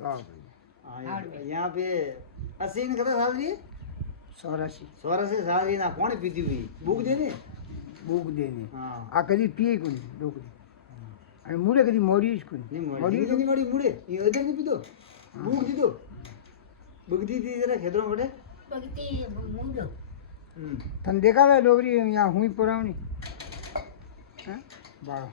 यहाँ पे 80 ने कितना साल दिए 84 साल की ना कौन पीती हुई भूख देने हाँ આ કદી પીએ કોની ડોકરી અને મૂળે કદી મોડી જ કોની नहीं मोड़ी नहीं मोड़ी मुड़े ये इधर नहीं पीतो भूख दी तो भूख दी थी जरा खेतरों में बैठे તને દેખાવે ડોકરી અહીંયા હું પુરાવણી હા બાળો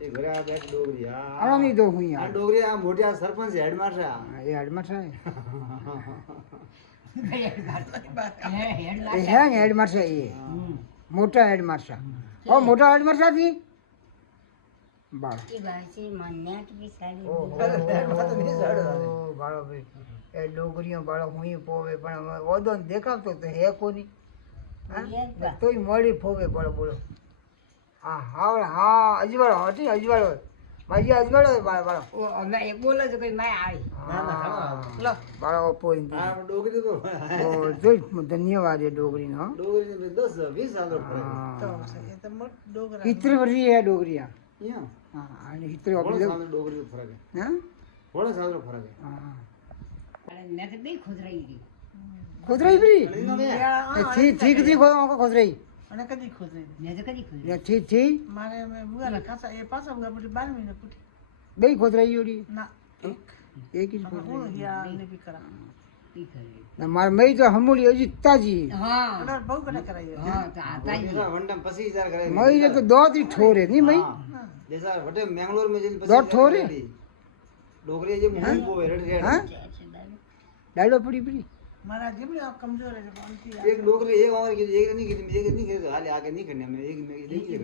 ये घरे आ बैठ डोगरी આનો નહીં દો હું आ યાર डोगरी आ मोटी आ सरपंच हेड मास्टर એ હેડમાં છે એ હે ને હેડમાં છે એ મોટા હેડમાં છે ઓ મોટા હેડમાં છે થી બાળો બાળો ભાઈ એ ડોગરીઓ બાળો હું પોવે પણ ઓદો દેખાવતો તો હે કોની હા તોય મોડી ફોવે બોલો બોલો હા હા હા અજવાળો હતી અજવાળો માજી અજવાળો બાળો બાળો બાળો પોઈ आ डोगरी तो જોઈ ધન્યવાદ એ ડોગરીનો डोगरी में 10 20 साल का फर्क ઇતરી વરી હે ડોગરી है यहाँ હા અને ઇતરી थोड़ा ઓપી साल में डोगरी का फर्क है હા थोड़ा साल का फर्क है હા ખોદરાઈ બરી થી થી કદી ખોદરાઈ અને કદી ખોદરી ને થી થી મારે મેં બુગાના ખાસા એ પાછા બુગા પછી 12 મહિને પૂટી બે ખોદરાઈ ઓડી ના એક જ હું ખોદરાઈ યા ને બી કરા ને માર મઈ તો હમુલી હજી તાજી અડાર બહુ કને કરાયો जैसा वनडम 25000 करे મઈ ને તો દોતી ઠોરે ની મઈ हाँ, जैसा वटे मैंगलोर में जिन दो ठोरे? डोगरी जो मुंह को रेड रेड હા ડાયલો પડી પડી મારા જેબડી આ કમજોર છે પણ एक डोगरी एक और की एक नहीं की हाल आगे नहीं करने में एक में देखिए